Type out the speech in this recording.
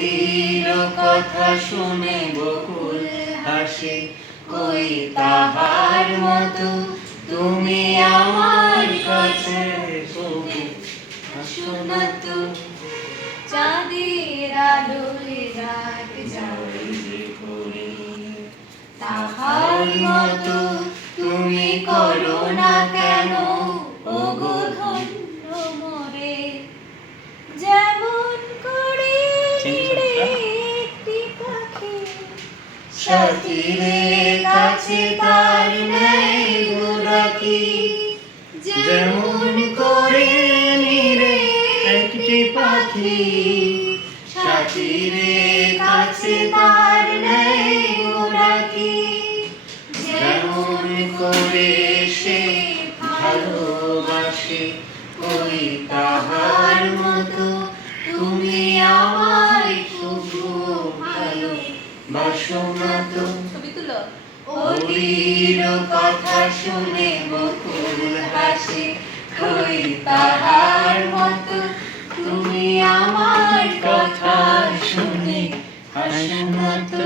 অলির কথা শুনে বকুল হাসে, কই তাহার মতো তুমি আমার কাছে আসো না তো। চাঁদের আলোয় রাত যায় যে করে, তাহার মতো তুমি করো না কেন ওগো ধন্য মোরে। যেমন করে নিরে একটি পাখি সাথীরে কাছে তার নেই গোরাকি, যেমন করে নিরে একটি পাখি সাথীরে কাছে তার নেই গোরাকি, যেমন করে সে ভালোবাসে, ওই তাহার মতো তুমি আমায় শুধু ভালোবাসো না তো। ছবি তুলো। অলির কথা শুনে বকুল হাসে, ওই তাহার মতো তুমি আমার কথা শুনে হাসো না তো।